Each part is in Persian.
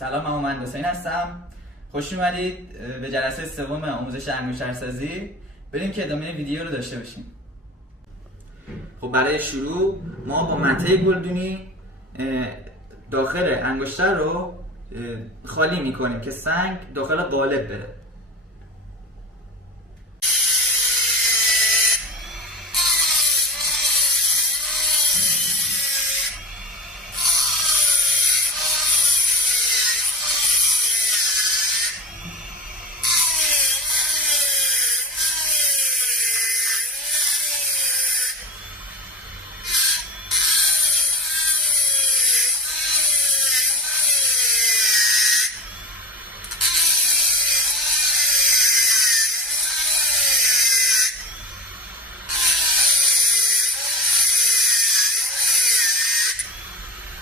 سلام، من محمد حسین هستم. خوش اومدید به جلسه سوم آموزش انگشترسازی. بریم که ادامه ویدیو رو داشته باشیم. خب برای شروع ما با مته گلدونی داخل انگشتر رو خالی میکنیم که سنگ داخل قالب بره.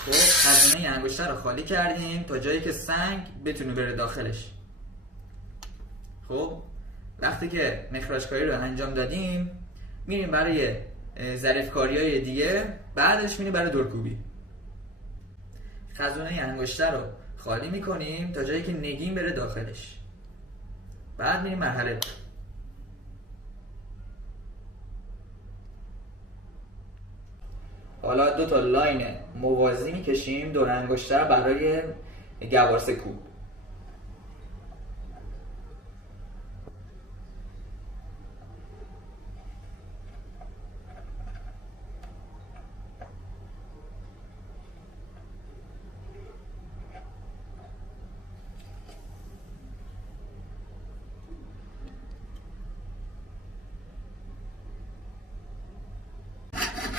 خب خزانه انگشتر رو خالی کردیم تا جایی که سنگ بتونه بره داخلش. خب وقتی که مخراجکاری رو انجام دادیم میریم برای ظریفکاری‌های دیگه، بعدش میریم برای دورکوبی. خزانه انگشتر رو خالی میکنیم تا جایی که نگین بره داخلش، بعد میریم مرحله بعد. حالا دو تا لاین موازی میکشیم دور انگشتر برای گوارسکو.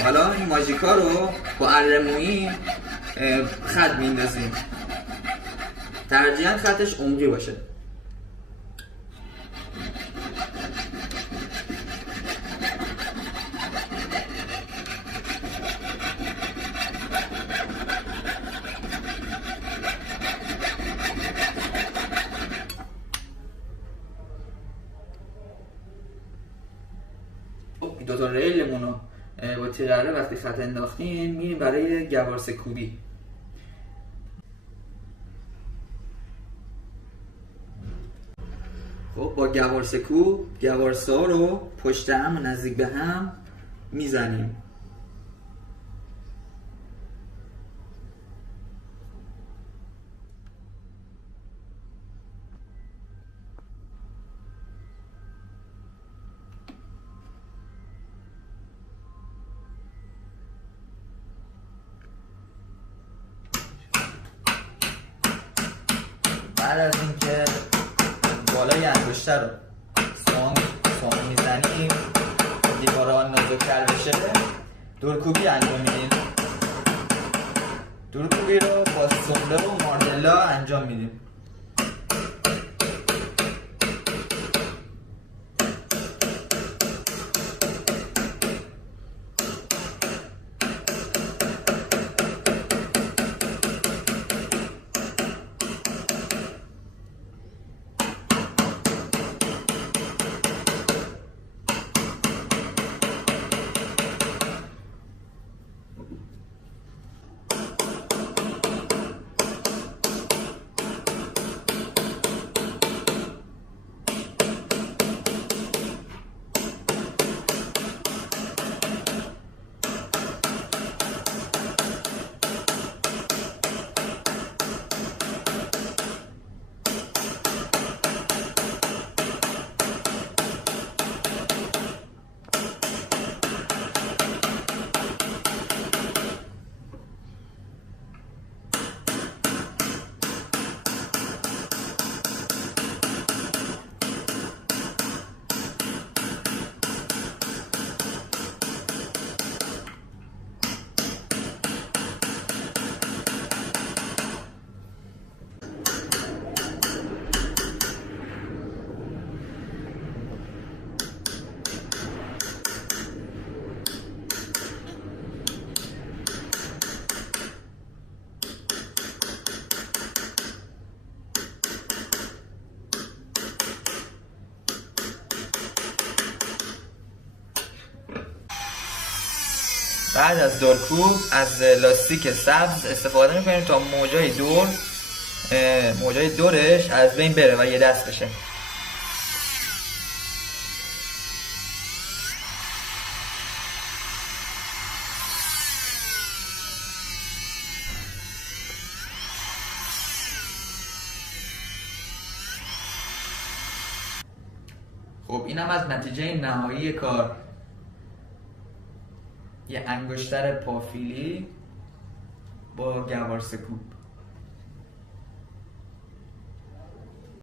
حالا این ماژیکا رو با ارمویی خط میندازیم، ترجیحاً خطش عمقی باشه. این دوتا ریلمون رو با تیغره وقتی خط انداختیم میریم برای گوارسکوبی. خب با گوارسکو گوارسا رو پشت هم و نزدیک به هم میزنیم. بعد از اینکه بالای انگشتر رو سوانگ میزنیم دیوارا نازک‌تر بشه، دورکوبی انجام میدیم. دورکوبی رو با سنبه و ماردلا انجام میدیم. بعد از دورکوب از لاستیک سبز استفاده میکنیم تا موجای دور موجای دورش از بین بره و یه دست بشه. خب اینم از نتیجه نهایی کار. یه انگشتر پافیلی با گوار سکوب.